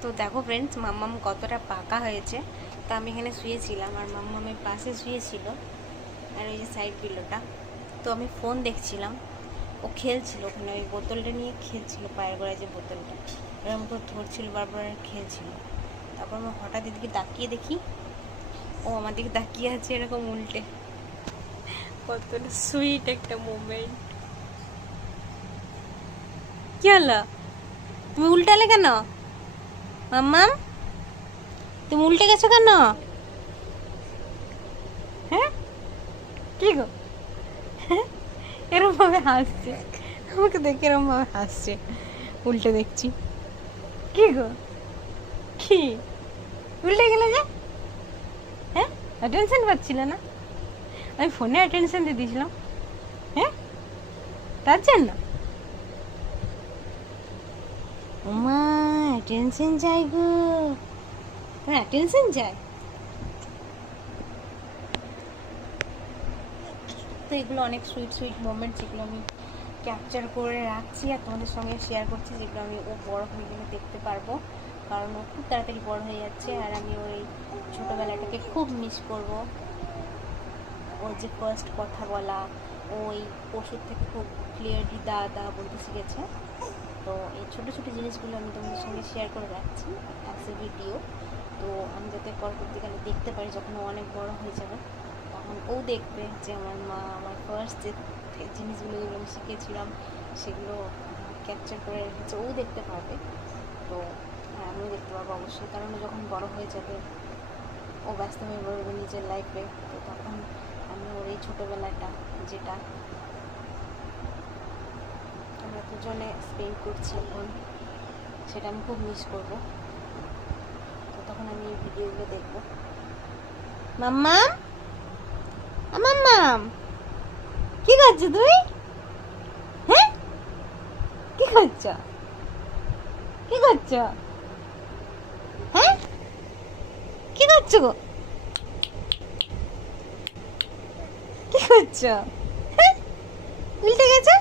তো দেখো ফ্রেন্ডস, মাম্মাম কতটা পাকা হয়েছে। তো আমি এখানে শুয়েছিলাম আর মাম্মামের পাশে শুয়েছিল, আর ওই যে সাইড পিলোটা। তো আমি ফোন দেখছিলাম, ও খেলছিল ওখানে, ওই বোতলটা নিয়ে খেলছিল, পায়ের গোড়ায় যে বোতলটা এরকম করে ধরছিল বারবার আর খেলছিল। তারপর আমি হঠাৎ এদিকে তাকিয়ে দেখি ও আমার দিকে তাকিয়ে আছে এরকম উল্টে। কতটা সুইট একটা মোমেন্ট। কি হলো, তুমি উল্টালে কেন মাম্মাম? তুমি উল্টে গেছো কেন? হ্যাঁ, কি গো? এরকম ভাবে হাসছে, আমাকে দেখে এরকম ভাবে হাসছে, উল্টে দেখছি। কি গো, কি উল্টে গেলে যে? হ্যাঁ, অ্যাটেনশন পাচ্ছিল না? আমি ফোনে অ্যাটেনশন দিয়ে দিয়েছিলাম, হ্যাঁ, তার জন্য ওমা অ্যাটেনশন চাই গো, তোমার অ্যাটেনশন চাই। তো এগুলো অনেক সুইট সুইট মোমেন্ট, যেগুলো আমি ক্যাপচার করে রাখছি আর তোমাদের সঙ্গে শেয়ার করছি, যেগুলো আমি ও বড় হয়ে গেলে দেখতে পারবো, কারণ ও খুব তাড়াতাড়ি বড় হয়ে যাচ্ছে আর আমি ওই ছোটোবেলাটাকে খুব মিস করব। ওর যে ফার্স্ট কথা বলা, ওই পশুর থেকে খুব ক্লিয়ারলি দা দা বলতে শিখেছে। তো এই ছোটো ছোটো জিনিসগুলো আমি তোমাদের সঙ্গে শেয়ার করে রাখছি অ্যাজ এ ভিডিও। তো আমি যাতে পরবর্তীকালে দেখতে পারি, যখন ও অনেক বড় হয়ে যাবে তখন ও দেখবে যে আমার মা আমার ফার্স্ট যে জিনিসগুলো যেগুলো আমি শিখেছিলাম সেগুলো ক্যাপচার করে রেখেছে, ও দেখতে পারবে। তো হ্যাঁ, আমিও দেখতে পারবো অবশ্যই, কারণ ও যখন বড় হয়ে যাবে ও ব্যস্ত হয়ে পড়বে নিজের লাইফে। তো তখন আমি ওর এই ছোটোবেলাটা, যেটা আমরা দুজনে স্পেন্ড করছি এখন, সেটা আমি খুব মিস করবো। তো তখন আমি এই ভিডিওগুলো দেখবো। মাম্মাম, মাম্মাম, কি করছো তুই? হ্যাঁ, কি করছো? কি করছো? হ্যাঁ, কি করছো গো? কি করছো? হ্যাঁ, উল্টে গেছো।